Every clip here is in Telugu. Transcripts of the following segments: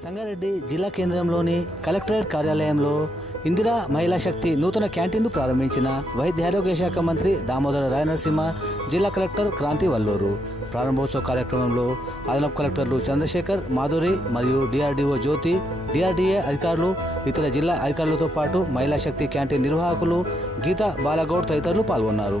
సంగారెడ్డి జిల్లా కేంద్రంలోని కలెక్టరేట్ కార్యాలయంలో ఇందిరా మహిళా శక్తి నూతన క్యాంటీన్ను ప్రారంభించిన వైద్య ఆరోగ్య శాఖ మంత్రి దామోదర రాయనరసింహ జిల్లా కలెక్టర్ క్రాంతి వల్లూరు. ప్రారంభోత్సవ కార్యక్రమంలో అదనపు కలెక్టర్లు చంద్రశేఖర్ మాధురి మరియు డిఆర్డీఓ జ్యోతి డిఆర్డీఏ అధికారులు ఇతర జిల్లా అధికారులతో పాటు మహిళా శక్తి క్యాంటీన్ నిర్వాహకులు గీతా బాలగౌడ్ తదితరులు పాల్గొన్నారు.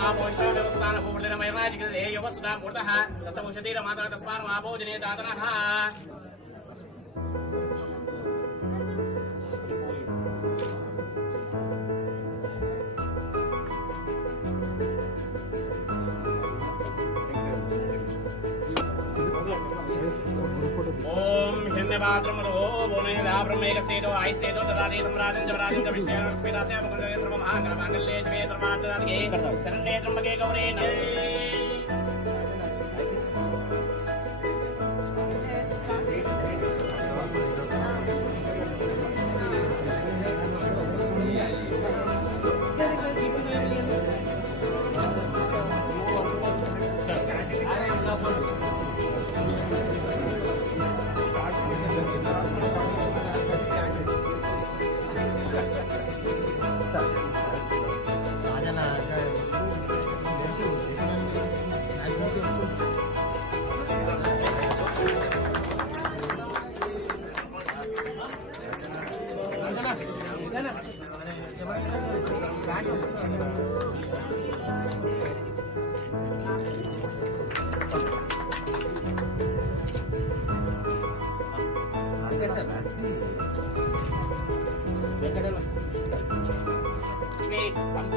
ఆపోషణ వ్యవస్థాన భూమృతిన మైరాజికృతే యువసుదా మూర్త తసముషతీర మాతర తస్మాన్ ఆపోజనే దాతనః ఓం హిరణ్యపాత్రములో భూమిదా బ్రహ్మేకసేదో ఆయుసేదో దదాది సమ్రాజం జవరాజం జవిషేణ పిరాస్య ముకుందే సర్వ మాంగళ్యే శివే సర్వార్థదాదికే శరణ్యే త్రంబకే గౌరే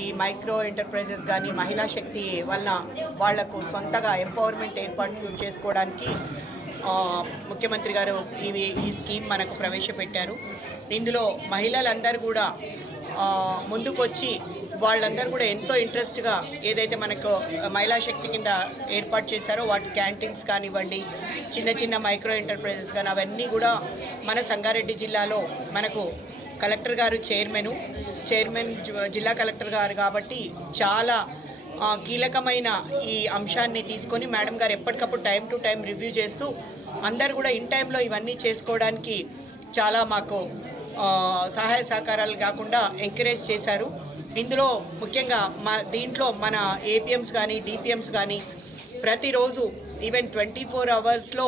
ఈ మైక్రో ఎంటర్ప్రైజెస్ కానీ మహిళా శక్తి వలన వాళ్ళకు సొంతగా ఎంపవర్మెంట్ ఏర్పాటు చేసుకోవడానికి ముఖ్యమంత్రి గారు ఇవి ఈ స్కీమ్ మనకు ప్రవేశపెట్టారు. ఇందులో మహిళలందరూ కూడా ముందుకొచ్చి వాళ్ళందరూ కూడా ఎంతో ఇంట్రెస్ట్గా ఏదైతే మనకు మహిళా శక్తి కింద ఏర్పాటు చేశారో వాటి క్యాంటీన్స్ కానివ్వండి చిన్న చిన్న మైక్రో ఎంటర్ప్రైజెస్ కానీ అవన్నీ కూడా మన సంగారెడ్డి జిల్లాలో మనకు కలెక్టర్ గారు చైర్మన్ చైర్మన్ జిల్లా కలెక్టర్ గారు కాబట్టి చాలా కీలకమైన ఈ అంశాన్ని తీసుకొని మేడం గారు ఎప్పటికప్పుడు టైం టు టైం రివ్యూ చేస్తూ అందరు కూడా ఇన్ టైంలో ఇవన్నీ చేసుకోవడానికి చాలా మాకు సహాయ సహకారాలు కాకుండా ఎంకరేజ్ చేశారు. ఇందులో ముఖ్యంగా మా దీంట్లో మన ఏపీఎంస్ కానీ డిపిఎంస్ కానీ ప్రతిరోజు ఈవెన్ ట్వంటీ ఫోర్ అవర్స్లో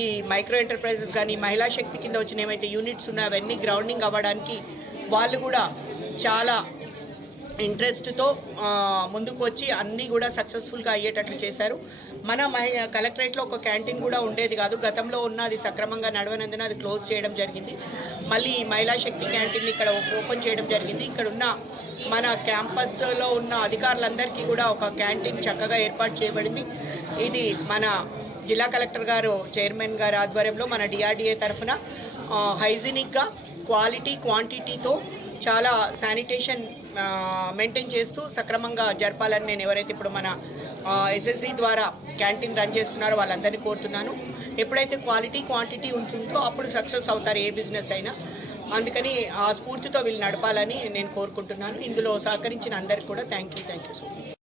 ఈ మైక్రో ఎంటర్ప్రైజెస్ కానీ మహిళా శక్తి కింద వచ్చిన ఏమైతే యూనిట్స్ ఉన్నాయో అవన్నీ గ్రౌండింగ్ అవ్వడానికి వాళ్ళు కూడా చాలా ఇంట్రెస్ట్తో ముందుకు వచ్చి అన్నీ కూడా సక్సెస్ఫుల్గా అయ్యేటట్లు చేశారు. మన మహి కలెక్టరేట్లో ఒక క్యాంటీన్ కూడా ఉండేది కాదు. గతంలో ఉన్న అది సక్రమంగా నడవనందున అది క్లోజ్ చేయడం జరిగింది. మళ్ళీ మహిళా శక్తి క్యాంటీన్ ఇక్కడ ఓపెన్ చేయడం జరిగింది. ఇక్కడ ఉన్న మన క్యాంపస్లో ఉన్న అధికారులందరికీ కూడా ఒక క్యాంటీన్ చక్కగా ఏర్పాటు చేయబడింది. ఇది మన జిల్లా కలెక్టర్ గారు చైర్మన్ గారి ఆధ్వర్యంలో మన డిఆర్డిఏ తరఫున హైజీనిక్గా క్వాలిటీ క్వాంటిటీతో చాలా శానిటేషన్ మెయింటైన్ చేస్తూ సక్రమంగా జరపాలని నేను ఎవరైతే ఇప్పుడు మన ఎస్ఎస్సి ద్వారా క్యాంటీన్ రన్ చేస్తున్నారో వాళ్ళందరినీ కోరుతున్నాను. ఎప్పుడైతే క్వాలిటీ క్వాంటిటీ ఉంటుందో అప్పుడు సక్సెస్ అవుతారు ఏ బిజినెస్ అయినా. అందుకని ఆ స్ఫూర్తితో వీళ్ళు నడపాలని నేను కోరుకుంటున్నాను. ఇందులో సహకరించిన అందరికి కూడా thank you thank you so much